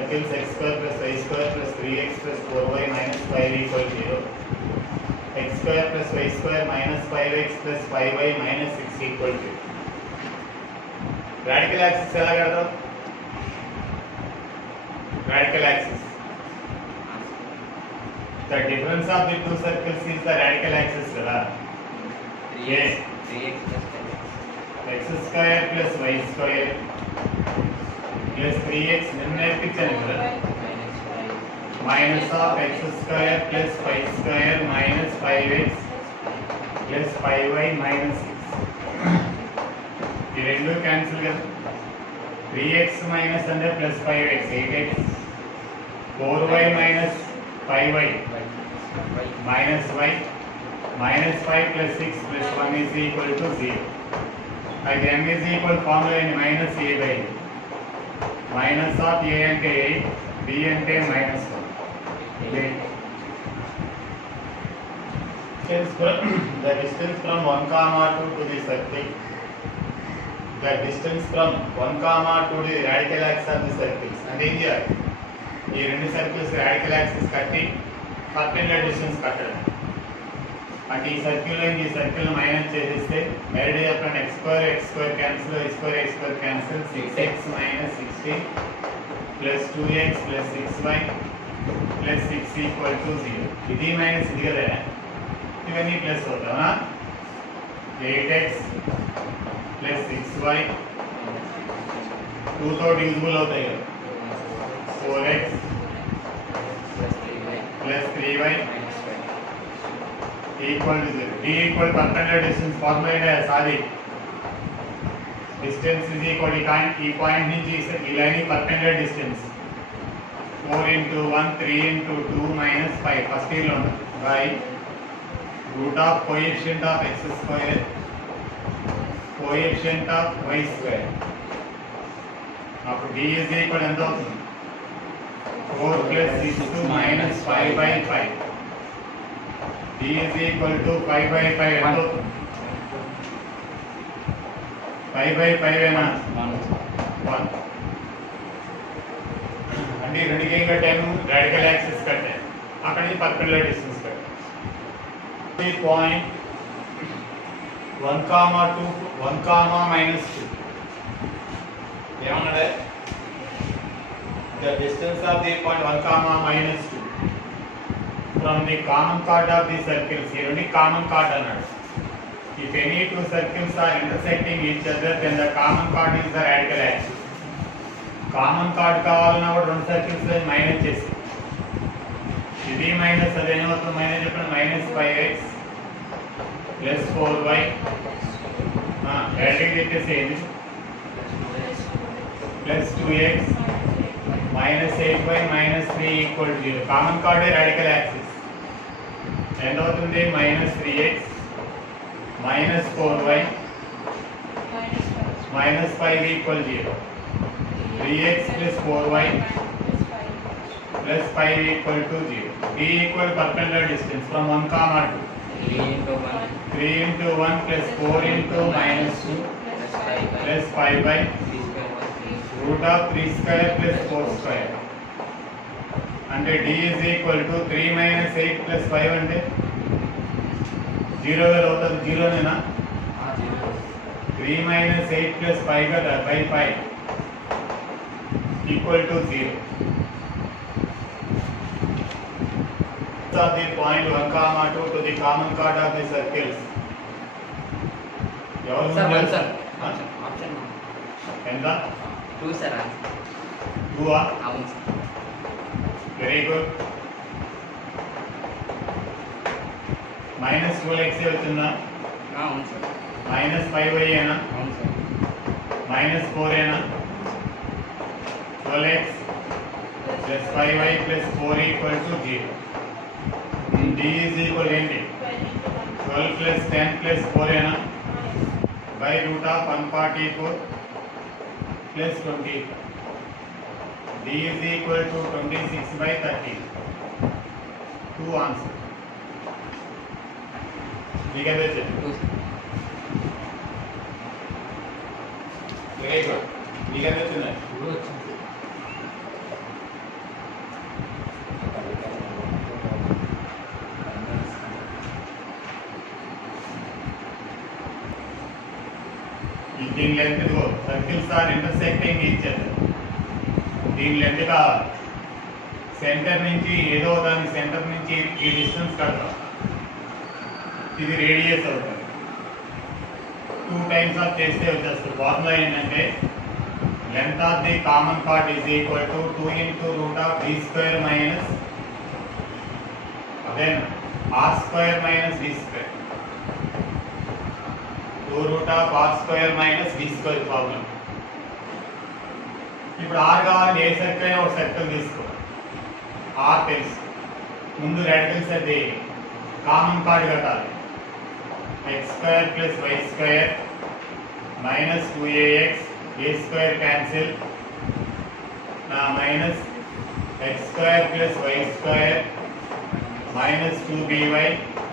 circles x square plus y square plus 3x plus 4y minus 5 equal 0. X square plus y square minus 5x plus 5y minus 6 equal 0. Radical axis ఎలా కడతాం? Radical axis. The difference of the two circles is the radical axis కదా. Yes. 3x plus 10x. X square plus y square plus 3x నిర్ణయించాను కదా. Minus of x square plus y square minus 5x plus 5y minus 6. ఈ రెండు క్యాన్సిల్ కదా. 3x minus అంటే plus 5x 8x 4y minus 5y minus y minus 5 plus 6 plus 1 is equal to 0. Like m is equal formula in minus a by minus of a ante 8 b ante minus 1. The distance from 1 comma 2 to the circle. The distance from 1 comma 2 to the radical axis of the circles. And in here, ఈ రెండు circles radical axis కట్టి perpendicular distance కట్టడం. అంటే ఈ సర్కిల్ ఈ circle minus చేసేస్తే మెరిడి చెప్పండి x square cancel y square cancel 6x minus 16 plus 2x plus 6y plus 6 equal to 0. ఇది మైనస్ ఇది కదా, ఇవన్నీ ప్లస్ అవుతామా. 8x plus 6y 2 తో డివిజిబుల్ అవుతాయి కదా. 4x plus 3y equal to 0. D equal perpendicular distance formula సాది. Distance is equal to ఈ పాయింట్ నుంచి ఈ లైన్ perpendicular distance 4 into 1 3 into 2 minus 5 ఫస్ట్ ఇయర్ లో by root of coefficient of x square coefficient of y square. అప్పుడు D is equal ఎంత అవుతుంది? 4 plus 6 minus 5 by 5. D is equal to 5 by 5 ఎంత అవుతుంది? 5 by 5 ఏనా? 1. అంటే రెండుకి ఏం కట్టాను? రాడికల్ యాక్సిస్ కట్టాను. అక్కడ నుంచి పర్పెండిక్యులర్ డిస్టెన్స్ కట్టాను. ఈ పాయింట్ 1 comma 2 1 comma minus 2 ఏమన్నాడు? The distance of the point 1 comma minus 2 from the common chord of the circles. Here only common chord అన్నాడు. If any two circles are intersecting each other, then the common chord is the radical axis. Common chord కావాలన్నా కూడా రెండు circles minus చేసి ఇది మైనస్ అది ఏమవుతుంది? మైనస్ చెప్పండి. Minus 5x plus 4y డైరెక్ట్గా చెప్పేసేది plus 2x minus 8y minus 3 equal to 0. Common chord radical axis. ఎంత అవుతుంది? minus 3x minus 4y minus 5 equal 0. 3x plus 4y plus 5 equal to 0. D equal perpendicular distance from 1 comma 2. 3 into 1 plus 4 into minus 2 plus 5 by root of 3 square plus 4 square. అంటే D is equal to 3 minus 8 plus 5 అంటే 0 కదా అవుతుంది. 0 నేనా? 3 minus 8 plus 5 కదా by 5 equal to 0. So the point 1 comma 2 to the common chord of the circles. ఎవరు sir option ఎంత? 2 sir. 2 అవును sir. Very good. Minus 12x వచ్చిందా? అవును సార్. మైనస్ 5y ఏనా? అవును సార్. మైనస్ 4 ఏనా? 12x plus 5y plus 4 equal to 0. D is equal ఏంటి? 12 ప్లస్ 10 ప్లస్ 4 ఏనా? బై రూట్ ఆఫ్ 144 ప్లస్ 20. D is equal to 26 by 30. 2 answer. You can do it. Very good. You can do it. దీని length ఇదిగో circles are intersecting each other. దీని length కావాలి. Centre నుంచి ఏదో దాని సెంటర్ నుంచి ఈ డిస్టెన్స్ కడతాం. ఇది రేడియస్ అవుతుంది. 2 టైమ్స్ ఆఫ్ చేస్తే వచ్చేస్తుంది. ఫార్ములా ఏంటంటే length of the common part is equal to 2 into root of d square minus then r square minus d square. 2 root of r square minus d square formula. ఇప్పుడు r కావాలి. ఏ సర్కిల్ అయినా ఒక సర్కిల్ తీసుకో. r తెలుసు. ముందు రాడికల్స్ అది కామన్ పార్ట్ కట్టాలి. x square plus y square minus 2ax a square cancel. Now minus x square plus y square minus 2by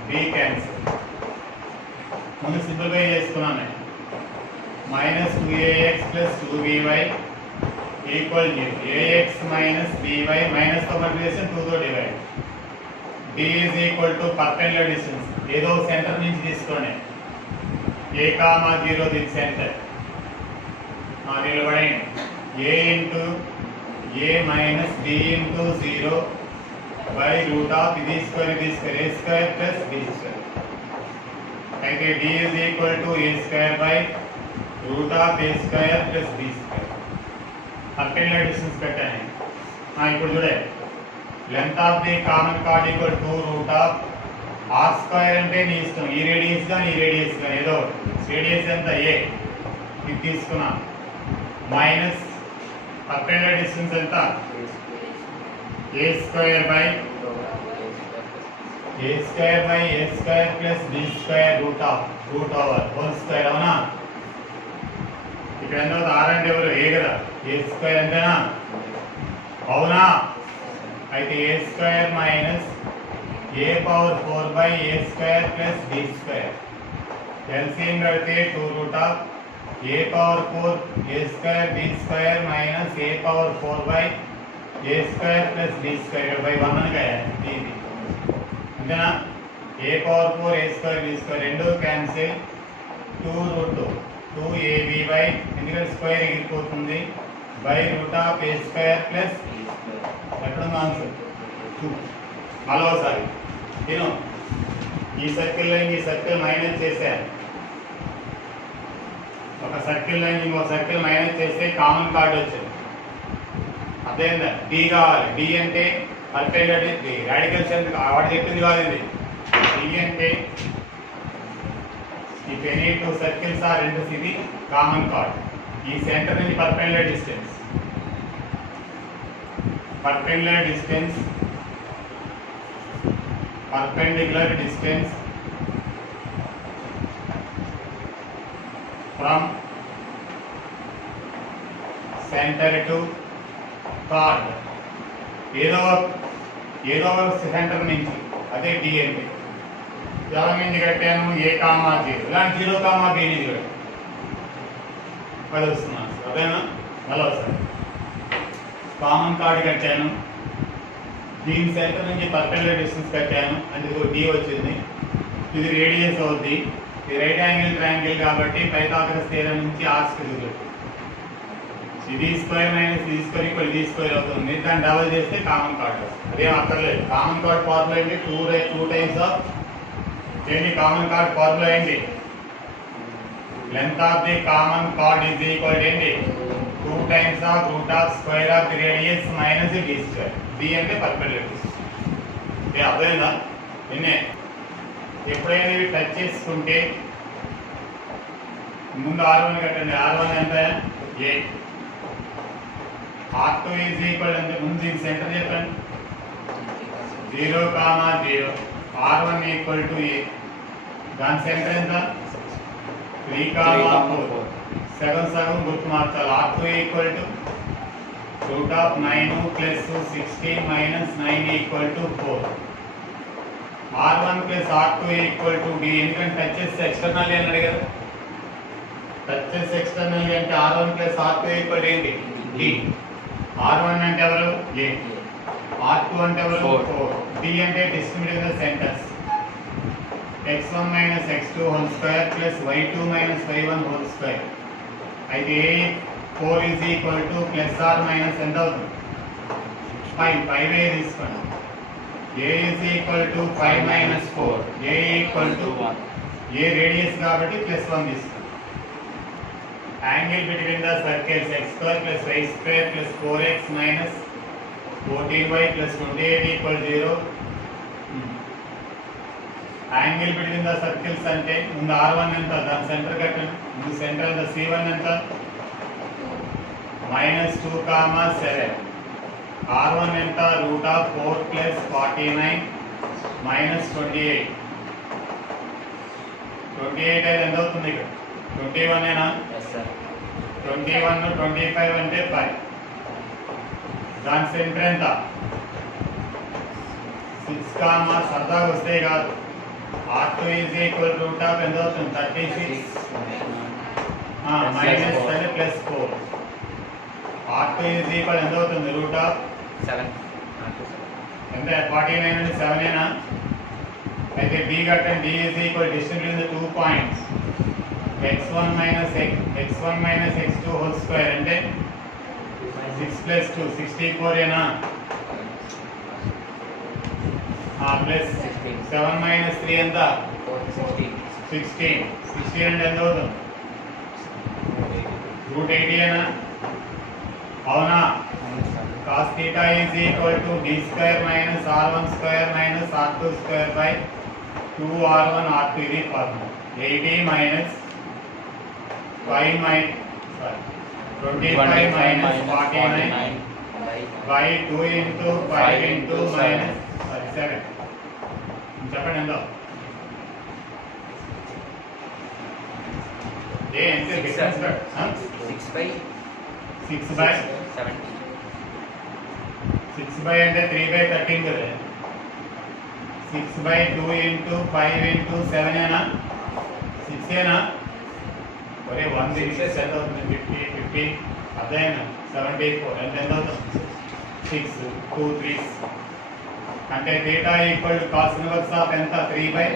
b cancel. ముందు సింప్లిఫై చేసుకున్నాను. minus 2ax plus 2by equal to ax minus by minus తో మల్టిప్లికేషన్ 2 తో divide. b is equal to perpendicular distance. ఏదో సెంటర్ నుంచి తీసుకోండి. a, 0 the centre. నిలబడండి. a into a minus b into 0 by root of ఇది square a square plus b square. అయితే d is equal to a square by root of a square plus b square. perpendicular distance పెట్టండి. ఇప్పుడు చూడండి. length of the common chord equal to root of r square అంటే నీ ఇష్టం. ఈ రేడియస్ కానీ ఈ రేడియస్ కానీ ఏదో రేడియస్ ఎంత a ఇది తీసుకున్నా మైనస్ perpendicular distance ఎంత a square by a square plus b square root over whole square. అవునా? ఇక్కడ ఎంత r అంటే ఎవరు? a కదా. a square అంతేనా? అవునా? అయితే a square minus a power 4 by a square plus b square. LCM కడితే 2 root of a power 4 a square b square minus a power 4 by a square plus b square by 1 అని కదా ఇది. అంతేనా? a power 4 a square b square రెండు క్యాన్సిల్. 2 root 2ab by ఎందుకంటే స్క్వేర్ ఎగిరిపోతుంది by root of a square plus ఎక్కడ ఉంది ఆన్సర్ 2. మరోసారి నేను ఈ సర్కిల్ లైన్ ఈ సర్కిల్ మైనస్ చేశాను. ఒక సర్కిల్ లైన్ ఇంకో సర్కిల్ మైనస్ చేస్తే కామన్ కార్డ్ వచ్చింది. అదేందా డి కావాలి. డి అంటే పర్పెండిక్యులర్ రాడికల్స్ అంటే వాడు చెప్పింది కాదు ఇది. డి అంటే ఇఫ్ ఎనీ 2 సర్కిల్స్ ఆర్ ఇది కామన్ కార్డ్. ఈ సెంటర్ నుంచి perpendicular distance from center to chord. ఏదో సెంటర్ నుంచి అదే డి అంటే ఎలా నుంచి కట్టాను a, 0 ఇలాంటి 0, b నుంచి కట్టాను. అది వస్తున్నాను. అదేనా? మళ్ళీ సార్ కామన్ కార్డ్ కట్టాను. దీని సెంటర్ నుంచి పర్పెండిక్యులర్ డిస్టెన్స్ కట్టాను. అందుకు డి వచ్చింది. ఇది రేడియస్ అవుద్ది. ఇది రైట్ యాంగిల్ ట్రయాంగిల్ కాబట్టి పైథాగరస్ థియరం నుంచి ఆర్స్ తిరుగుతుంది. ఇది స్క్వేర్ మైనస్ ఇది స్క్వేర్ ఈక్వల్ ఇది స్క్వేర్ అవుతుంది. దాన్ని డబల్ చేస్తే కామన్ కార్డ్ వస్తుంది. అదేం అక్కర్లేదు. కామన్ కార్డ్ ఫార్ములా ఏంటి? 2 టైమ్స్ ఆఫ్ ఏంటి కామన్ కార్డ్ ఫార్ములా ఏంటి? Length of the common chord is equal ఏంటి? 2 times of root of square of the radius minus D square. D అంటే పర్పెండిక్యులర్ డిస్టెన్స్. అర్థమైందా? నిన్నే ఎప్పుడైనా ఇవి టచ్ చేసుకుంటే ముందు r1 కట్టండి. r1 ఎంత? a. r2 ఈజ్ ఈక్వల్ అంటే ముందు దీని సెంటర్ చెప్పండి. 0, 0 r1 ఈక్వల్ టు a. దాని సెంటర్ ఎంత? 3, 4 సగం గుర్తు మార్చాలి. r2 equal to root of 9 plus 16 minus 9 equal to 4. r1 plus r2 equal to d. ఎందుకంటే టచెస్ ఎక్స్టర్నల్ అని అడిగారు. టచెస్ ఎక్స్టర్నల్ అంటే r1 plus r2 equal ఏంటి? d. r1 అంటే ఎవరు? a. r2 అంటే ఎవరు? 4. d అంటే distribute the centres. x1 minus x2 whole square plus y2 minus y1 whole square అయితే a 4 is equal to plus are minus ఎంత అవుతుంది 5 ఏ తీసుకోండి a is equal to 5 minus 4 a equal to 1 a radius కాబట్టి plus 1 తీసుకోండి angle between the circles x square plus y square plus 4x minus 14y plus 28 equal 0 angle between the circles అంటే ముందు r1 ఎంత దాని సెంటర్ కట్టండి ముందు సెంటర్ ఎంత c1 ఎంత -2, 7 r1 ఎంత √4 plus 49 minus 28 28 అయితే ఎంత అవుతుంది ఇక్కడ 21 ఏనా yes sir 21 25 అంటే 5 దాని సెంటర్ ఎంత 6 సరదాగా వస్తే కాదు r2 is equal root of ఎంత అవుతుంది 36 మైనస్ అంటే ప్లస్ 4 r2 ఈజ్ ఈక్వల్ ఎంత అవుతుంది రూట్ ఆఫ్ 7 అంటే 49 అంటే 7 ఏనా అయితే b కట్టండి d is equal distance between the 2 points x1 minus x2 whole square అంటే 6 plus 2 64 ఏనా ప్లస్ 7 minus 3 ఎంత 16 అంటే ఎంత అవుతుంది √80 ఏనా అవునా cos theta is equal to d square minus r1 square minus r2 square by 2r1 r2 ఇది ఫార్ములా 80 minus 5 minus 25 minus 49 by 2 into 5 into minus 7 చెప్పండి ఎంత ఏ ఎంత డిఫరెన్స్ 6 by 6 by అంటే 3 by 13 కదా 6 by 2 into 5 into 7 ఏనా 6 ఏనా ఒరే 1 దీనికి ఎంత అవుతుంది 50 అదేనా 74 అంటే ఎంత అవుతుంది 6 2 3 అంటే theta equal to cos inverse of ఎంత 3 by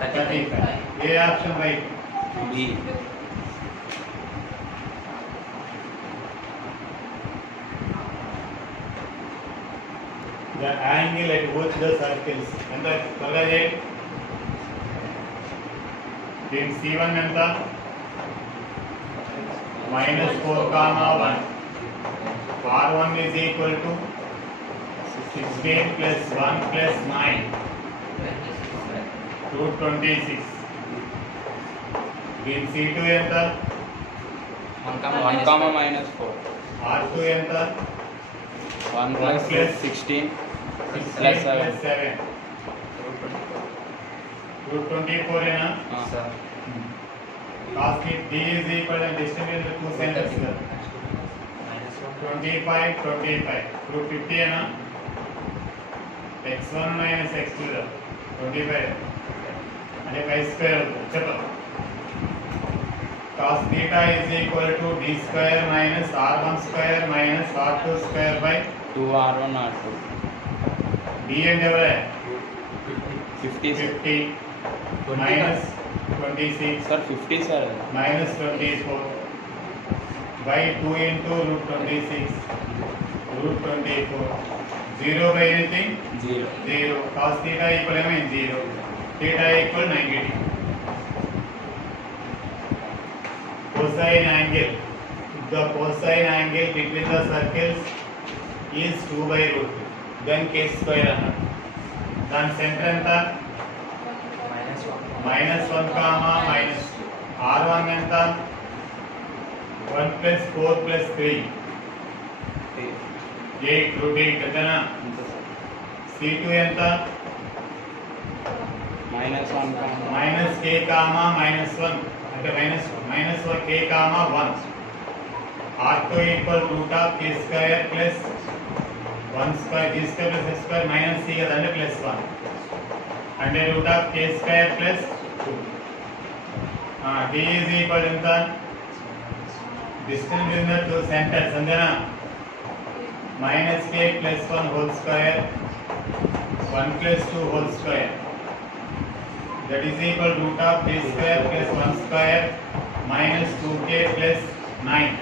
35 ఏ option right b the angle at both the circles ఎంత త్వరగా చేయండి దీని c1 ఎంత -4, 1 r1 is equal to 16 plus 1 plus 9 226 దీని c2 ఎంత 1, -4 r2 ఎంత 1 plus 16 16 plus 7 224 ఏనా sir cos d is equal to distance between the two centers 25 250 ఏనా x1 minus x2 25 అంటే y square అవుతుంది చెప్పు cos theta is equal to d square minus r1 square minus r2 square by 2r1 r2 d అంటే ఎవరే 50 50 minus 26 sir 50 sir minus 24 by 2 into √26 √24 0 by anything 0 cos theta equal ఏమైంది 0 theta equal 90 degree cosine angle the cosine angle between the circles is 2 by √2 then k square అన్నాడు దాని సెంటర్ ఎంత -1, minus r1 ఎంత 1 plus 4 plus 3 8 √8 ఎంతనా c2 ఎంత -1 minus k, -1 అంటే -1 k, 1 r2 equal root of k square plus 1 square g square plus s square minus c కదా అంటే plus 1 అంటే root of k square plus 2 d is equal ఎంత distance between the two centers అంతేనా minus k plus 1 whole square 1 plus 2 whole square that is equal root of k square plus 1 square minus 2k plus 9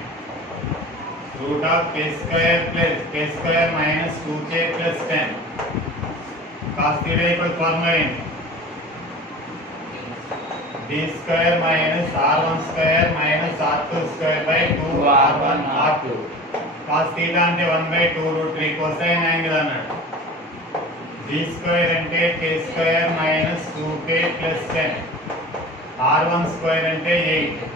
root of k square plus k square minus 2k plus 10 cos theta equal formula ఏంటి d square minus r1 square minus r2 square by 2 r1 r2 cos theta అంటే 1 by 2 root 3 cosine angle అన్నాడు d square అంటే k square minus 2k plus 10 r1 square అంటే 8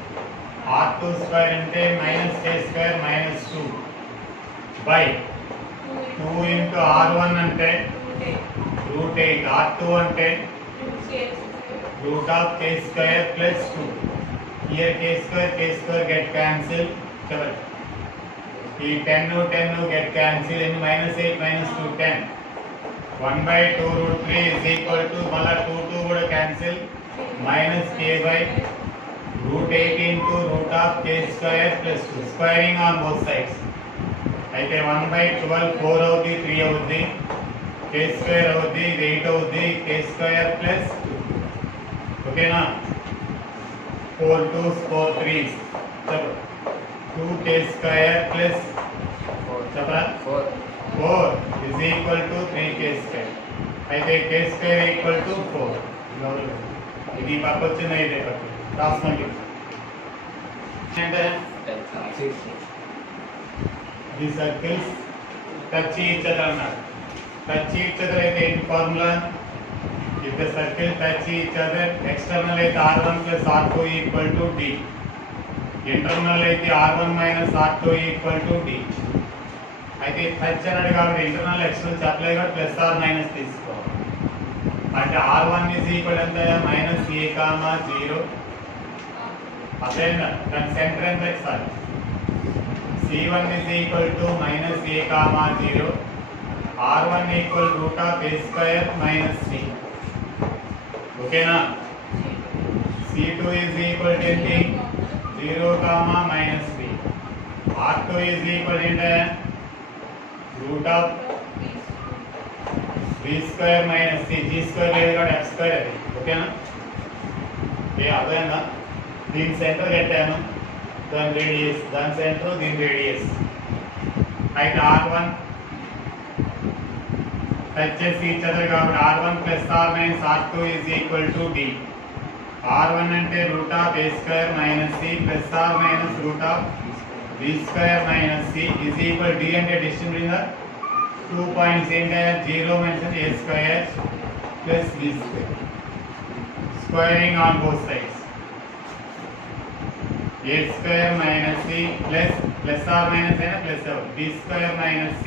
r2 square అంటే minus k square minus 2 by 2 into r1 అంటే root 8 r2 అంటే root of k square plus 2 here k square get cancelled चलो ఈ 10 get cancelled and minus 8 minus 2 10 1 by 2 root 3 is equal to మళ్ళా 2 కూడా cancel minus k by root 8 into root of k square plus 2 squaring on both sides అయితే 1 by 12 4 అవుద్ది 3 అవుద్ది k square అవుద్ది ఇది 8 అవుద్ది k square plus 2 ఓకేనా 4 2s 4 3s चलो 2k square plus చెప్పరా 4 is equal to 3k square అయితే k square equal to 4 ఇది పక్క వచ్చింది అయితే పక్క క్రాస్ మల్టిప్లికేషన్ అంటే the circles touch each other అన్నారు టచ్ ఈచ్ అదర్ అయితే ఏంటి formula if the circle touch each other external అయితే r1 plus r2 equal to d internal అయితే r1 minus r2 equal to d అయితే టచ్ అన్నాడు కాబట్టి internal external చెప్పలేదు కాబట్టి ప్లస్ ఆర్ మైనస్ తీసుకోవాలి అంటే r1 is equal ఎంత మైనస్ a కామా 0 అదేనా దాని సెంటర్ ఎంత sir c1 is equal to minus a comma 0 r1 equal root of a square minus c ఓకేనా c2 is equal to ఏంటి 0 comma minus b r2 is equal to root of b square minus c g square లేదు కాబట్టి f square అది ఓకేనా ఏ అర్థమైందా దీని సెంటర్ పెట్టాను దాని రేడియస్ దాని సెంటర్ దీని రేడియస్ అయితే r1 touches each other కాబట్టి r1 plus r minus r2 is equal to d r1 అంటే root of a square minus c plus r minus root of b square minus c is equal d అంటే distance between the 2 points ఏంటి 0 minus a square plus b square squaring on both sides a square minus c plus r minus అయినా plus b square minus c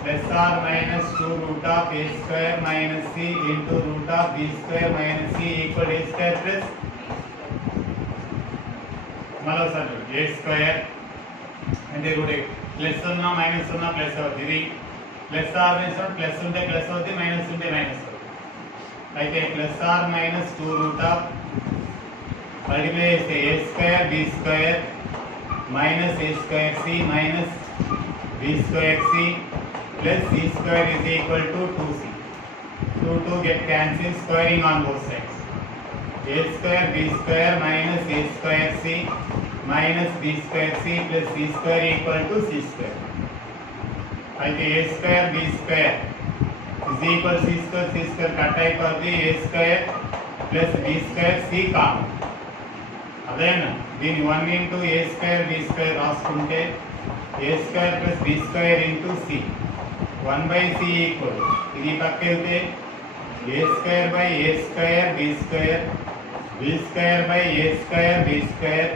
plus r minus 2 root of a square minus c into root of b square minus c equal a square plus మరోసారి a square అంటే కూడా ప్లస్ ఉన్నా మైనస్ ఉన్నా plus అవుతుంది ఇది plus are minus plus ఉంటే plus అవుతుంది minus ఉంటే మైనస్ అవుతుంది అయితే plus are minus 2 root of multiply చేస్తే a square b square minus a square c minus b square c plus c square is equal to 2c. 2 get cancelled squaring on both sides. A square b square minus a square c minus b square c plus c square equal to c square. అయితే a square b square is equal c square cut అయిపోద్ది a square plus b square c common అదేనా దీని 1 into a square b square రాసుకుంటే a square plus b square into c 1 by c equal ఇది పక్క వెళ్తే a square by a square b square b square by a square b square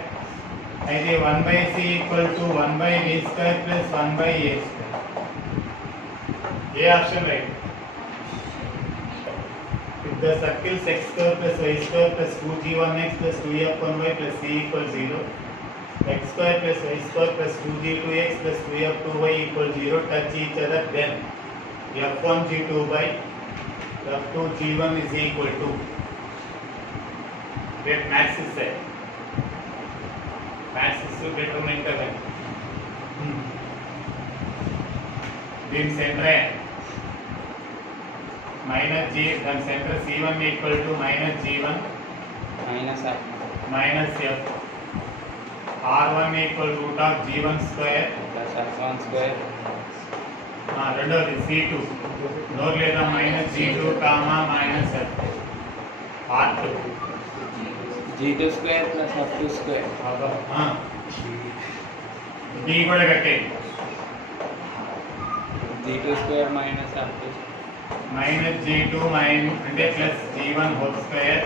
అయితే 1 by c equal to 1 by b square plus 1 by a square A option right if the circles x square plus y square plus 2g1x plus 2f1y plus c equal 0 x square plus y square plus 2g2x plus 2f2y equal 0 touch each other then f1g2 by f2g1 is equal to get max is set max is to determine the then center minus g then center c1 equal to minus g1 minus f minus f R1 equal route of G1 square plus F1 square రెండోది C2 నోరు లేదా minus G2 comma minus F R2 G2 square plus F2 square D కూడా కట్టే G2 square minus F2 minus G2 అంటే plus G1 whole square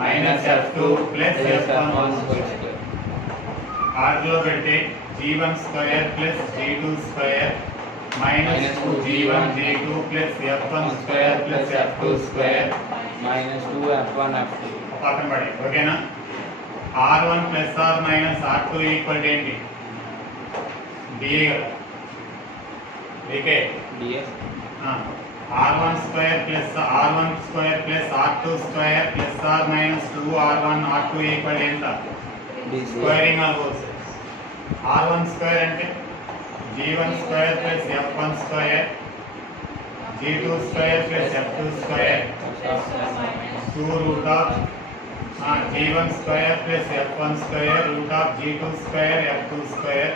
minus F2 plus F1 whole square ఆర్లో పెడితే G1 square plus G2 square minus 2G1 G2 plus F1 square plus F2 square minus 2 F1 F2 పక్కన పడి ఓకేనా R1 plus are minus R2 equal ఏంటి d a కదా okay ds R1 square plus R1 square plus R2 square plus are minus 2R1 R2 equal ఎంత d squaring of both sides R1 square అంటే G1 square plus F1 square G2 square plus F2 square 2 root of G1 square plus F1 square root of G2 square F2 square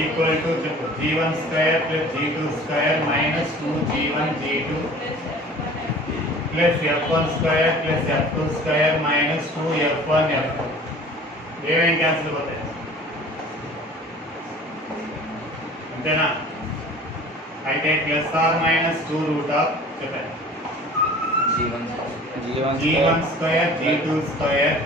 equal to G1 square plus G2 square minus 2G1 G2 plus F1 square plus F2 square minus 2F1 F2 ఏమేం cancel అవుతాయి అంతేనా అయితే plus are minus 2 root of చెప్పండి G1 square G2 square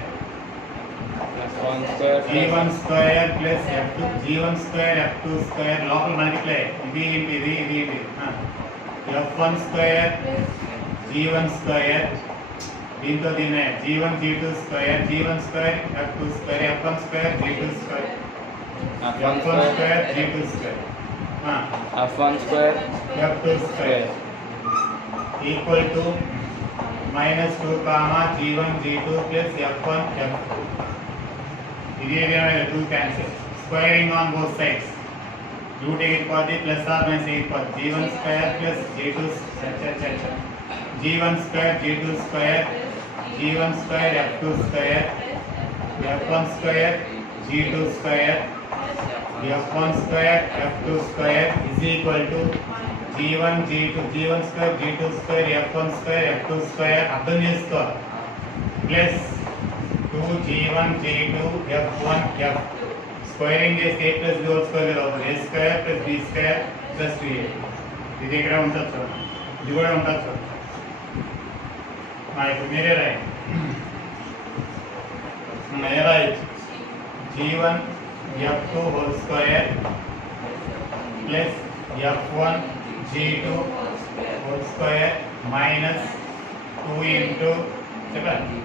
plus 1 square G1 square plus F2 G1 square F2 square లోపల multiply ఇది F1 square G1 square దీంతో దీనే G1 G2 square G1 square F2 square F1 square G2 square F1 square G2 square F1 square F2 square equal to minus 2 comma G1 G2 plus F1 F2 ఇది ఏదైనా 2 cancel squaring on both sides root 8 plus are minus 8 G1 square plus G2 G1 square G2 square G1 square F2 square F1 square G2 square F1 square F2 square is equal to G1 G2 G1 square G2 square F1 square F2 square అర్థం చేసుకో plus 2G1 G2 F1 F2 squaring చేస్తే a plus b whole square అవుతుంది a square plus b square plus 2a ఇది ఇక్కడ ఉంటుంది సార్ ఇది కూడా ఉంటుంది సార్ ఇప్పుడు మీరే రాయండి ఏ రాయొచ్చు G1 F2 whole square plus F1 G2 whole square minus 2 into చెప్పండి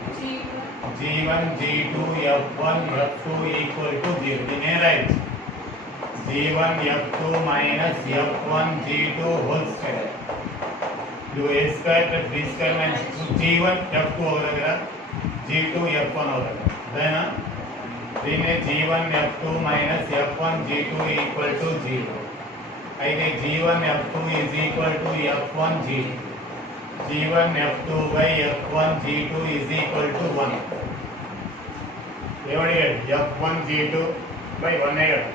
G1 G2 F1 F2 equal to 0 దీనే right G1 F2 minus F1 G2 whole square ఇది a square plus b square minus G1 F2 ఒక దగ్గర G2 F1 ఒక దగ్గర అదేనా దీన్నే G1 F2 minus F1 G2 equal to 0 అయితే G1 F2 is equal to F1 G2 G1 F2 by F1 G2 is equal to 1 ఏమడిగాడు F1 G2 by 1 అయ్యాడు